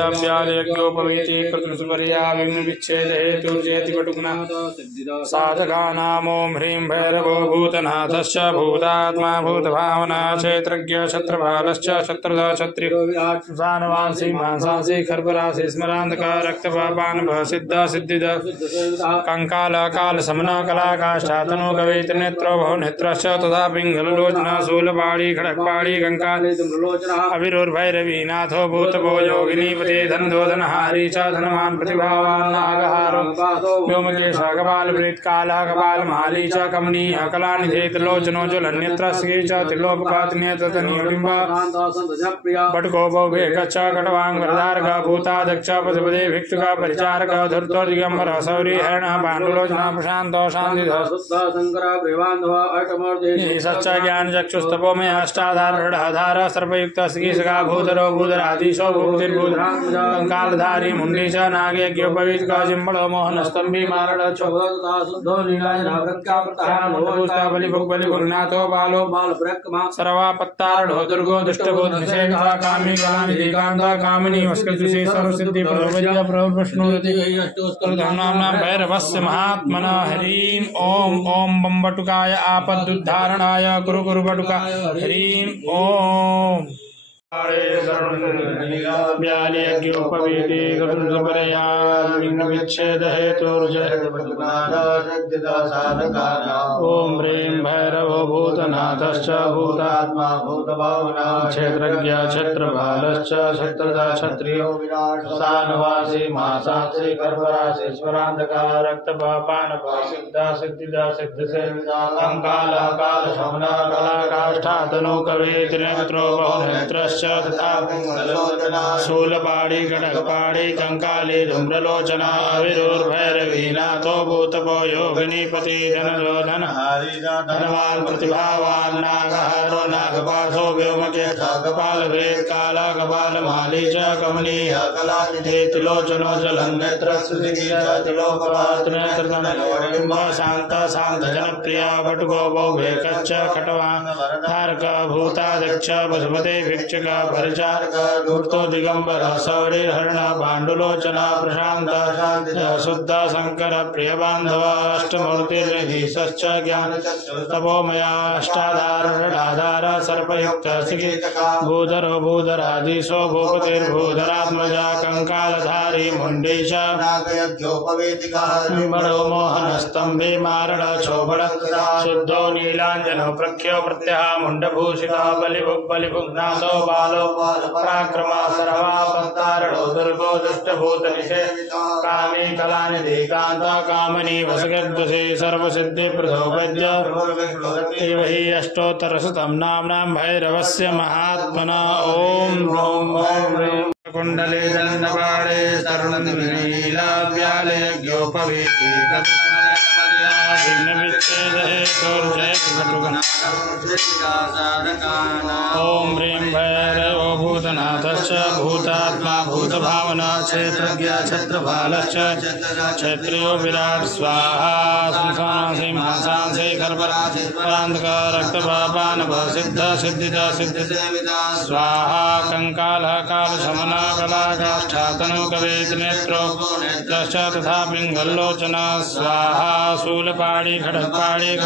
नीलाभ्यालयज्ञोपवीति कृतृसुपर्या विघ्न विच्छेद हेतु चेति कटुग्ना साधकानाम ओं ह्रीं भैरवो भूतनाथश्च भूतात्मा भूतभावना क्षेत्रज्ञ क्षत्रपालश्च क्षत्रधा क्षत्रियो विराट्सानवांसी मांसांसी खर्परासी स्मरांधका रक्तपापान सिद्ध सिद्धिद कंकाल काल समना कला काष्ठातनो कवेत नेत्रो बहु नेत्रश्च तथा पिंगललोचना शूलपाणी खड़गपाणी कंकाल अविरुर्भैरवी नाथो भूतभो योगिनीपते धनधोधनहारी च धनवान् प्रतिभावान् नागहारो व्योमकेश कपाल प्रेतकाल कपाल माली च कमनीय कलानिधे त्रिलोचनो ज्वलन्नेत्रस्ये च त्रिलोकपातनेत्रतनीयबिम्ब पटको भोगे गच्छ कटवांग वरदारक भूतादक्ष पशुपदे भिक्षुका परिचारक धूर्तो दिगंबर सौरी हरण पाण्डुलोचना प्रशांतो शांतिध सच्च ज्ञान चक्षुस्तपो में अष्टाधार हृदयाधार सर्पयुक्त श्रीसका भूधरो भूधराधीशो भूतिर्भूधरांकालधारी मुंडी च नागयज्ञोपवीत जिम्बड़ो मोहनस्तंभी मारण बलिनाथो बालो सर्वापत्तारणो दुर्गो दुष्टगो निषेधा कामी कलानिधिकांता कामिनी वस्कृतिशे सर्वसिद्धि प्रभुविद्या प्रभुष्णुति नाम भैरवस्य महात्मना ह्रीं ओम ओम बम्बटुकाय आपदुद्धारणाय गुरु गुरु बटुका ह्रीं ओम व्यालयज्ञोपवीति कृतृसुपर्या विघ्न विच्छेद ओं ह्रीं भैरवो भूतनाथश्च भूतात्मा भूतभावना क्षेत्रज्ञ क्षत्रपालश्च क्षत्रधा क्षत्रियो विराट्सानवासी मांसांसी खर्परासी स्मरांधका रक्तपापानपा सिद्धा सिद्धिदा सिद्धसेविदा कंकाल काल शमना कला काष्ठातनो कवेत नेत्रो बहुनेत्रश्च शूलपाणी गणकपाणी कंकाली धूम्रलोचना अविरुर्भैरवी नाथो भूतपो योगिनीपति धनधोधन धनवान् प्रतिभावान् नागहारो नागपाशो व्योमकेश कपाल प्रेतकाल कपाल माली च कमनीय कलानिधे त्रिलोचनो जलन्नेत्रस्तिलोकपातनेत्रतनयोबिम्ब शांत शांत जनप्रिया भटुको भौभेकश्च खटवान् धारक भूतादक्ष पशुपते भिक्षुक परिचारक धूर्तो दिगंबर सौरी हरण पाण्डुलोचना प्रशांत शुद्ध शंकर प्रिय बांधव अष्टमूर्तिर्निधीश्च ज्ञान तपोमया अष्टाधार हृदयाधार सर्पयुक्त भूधरो भूधराधीशो भूपतिर्भूधरात्मजा कंकालधारी मुंडीश बड़ो मोहनस्तंभे मारण क्षोभण शुद्धो नीलांजनो प्रख्यो प्रत्यह मुंडभूषिता बलिभुग्नाथो बालो पराक्रमा सर्वापत्तारणो दुर्गो दुष्टभूत निषेविता कामी कलानिधि कांता कामनी वसगद्वसे सर्वसिद्धि प्रदो वैद्य हि अष्टोत्तरशतं नाम्नां भैरवस्य महात्मना ओम कुंडले दण्डपाणे तरुणनीलाभ्यालयज्ञोपवीति ओं ह्रीं भैरवो भूतनाथश्च भूतात्मा भूतभावना क्षेत्रज्ञ क्षत्रपालश्च क्षत्रियो विराट स्वाहा संसांसि मांसांसि खर्परासि परांधका रक्तपापानभ सिद्ध सिद्धिदा सिद्धिसेविदा स्वाहा कंकाल काल शमना कला काष्ठातनो कवेत नेत्रो नेत्रश्च तथा पिंगलोचना स्वाहा शूलपाणी खड्गपाणी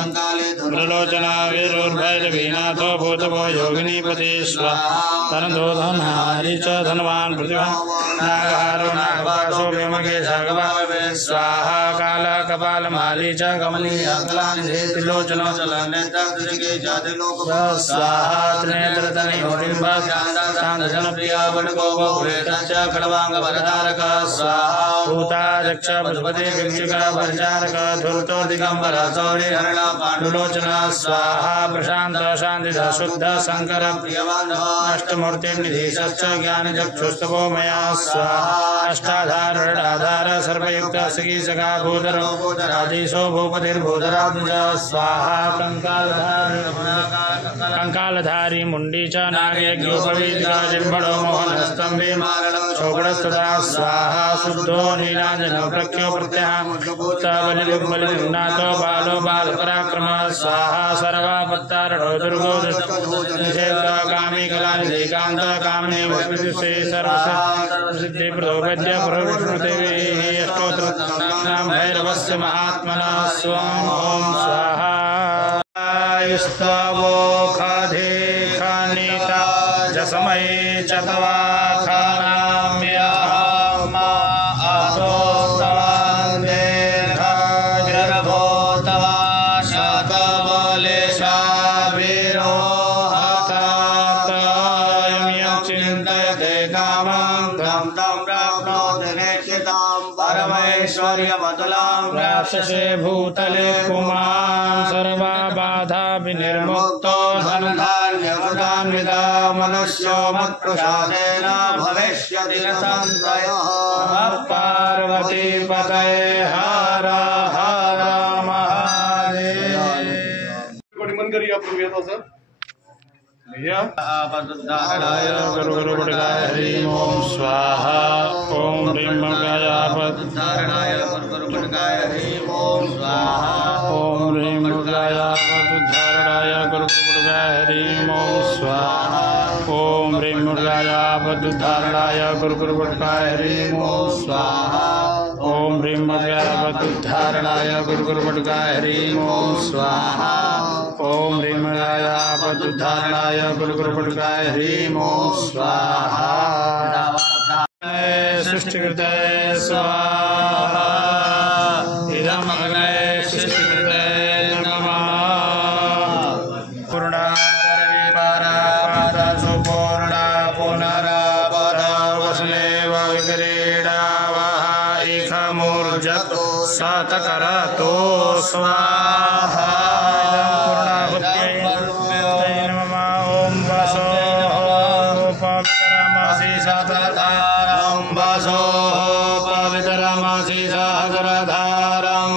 धूम्रलोचना वीरुर्भैरवी नाथो भूतभो योगिनीपति स्वाहा धनधोधनहारी च धनवान् प्रतिभा नागहारो नागपाशो व्योमकेश कपाल स्वाहा काल कपाल माली च कमनीय कलानिधे त्रिलोचनो स्वाहा त्रिनेत्रतनयोबिम्ब शान्तजनप्रिया वटको बहुभेकश्च खड्वांग वरदारक स्वाहा भूतादक्ष पशुपते भिक्षुक परिचारक धूर्तो दिगंबर सौरी हरण पाण्डुलोचना स्वाहा प्रशांत शांतिध शुद्ध शंकर प्रियबांधव अष्टमूर्तिर्निधीश्च ज्ञानचक्षुस्तपो मया स्वाहा अष्टाधार हृदयाधार सर्वयुक्त श्रीसखा भूधरो भूधराधीशो भूपतिर्भूधरात्मजा स्वाहा कंकालधारी मुंडी च नागयज्ञोपवीतिका जिह्वड़ो मोहनस्तंभे मारण शोभणस्तदा स्वाहा शुद्धो नीलांजनो प्रख्यो प्रत्यह बलिनाथो बालो बाल पराक्रम स्वाहा सर्वापत्तारणो दुर्गो निषेधा कामी कला कामिनी वस्तुसे सर्वसिद्धि प्रदोपद्य प्रविष्णुदेवी अष्टोत्र भैरवस्य महात्मना स्वं ओम स्वाहा स्तवो खधे खनिता जसमय चतवा खानाम्या मा आदोस्तवान्दे घजरभोतवा शतबलेशा वीरो हतातयम्यं चिन्तयते कामं तं तं प्राप्नोति निश्चितं परमैश्वर्यमतुलं प्राप्स्यसे भूतले पुमान् सर्वा बाधा विनिर्मुक्तो धनधान्यवदान्विता मनुष्यो मत्प्रसादेन भविष्यति न संशयः पार्वती पतये हर हर महादेव। मन करिए आप लोग तो सर भैया गुरु गुरु गुरुगाय हरि ओम स्वाहा ओम ह्रीं गुरुगाय आपद्धारणाय गुरु गुरु गुरुगाय हरि ओम स्वाहा ओम ह्रीं गुरुगाय आपद्धारणाय गुरु गुरु गुरुगाय हरि ओम स्वाहा ओम ह्रीं गुरुगाय आपद्धारणाय गुरु गुरु गुरुगाय हरि ओम स्वाहा ओम ह्रीं गुरुगाय आपद्धारणाय गुरु गुरु गुरुगाय हरि ओम स्वाहा ओम ह्रीं गुरुगाय आपद्धारणाय गुरु गुरु गुरुगाय हरि ओम स्वाहा सृष्टिकृते स्वाहा इदं अग्ने सृष्टिकृते नमः पूर्णापरविपरापादा सुपूर्णा पुनरावधवसलेव विक्रीडावः इखमूर्जत् सतकरतो स्वाहा पवित्रमसि सहस्रधारं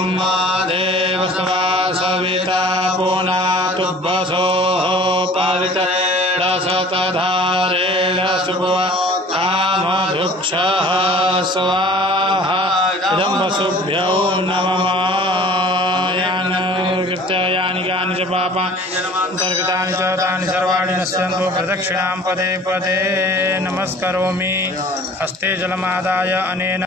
देवस्वा सविता पुनातुभ्वसोः पवित्रेण शतधारेण शुभवा कामधुक्षः स्वाहा इदं वसुभ्यो नमः यानि कानि च पापानि अंतर्गतानि च तानि सर्वाणि नश्यन्तु प्रदक्षिणां पदे पदे नमस्करोमि हस्ते जलमादाय अनेन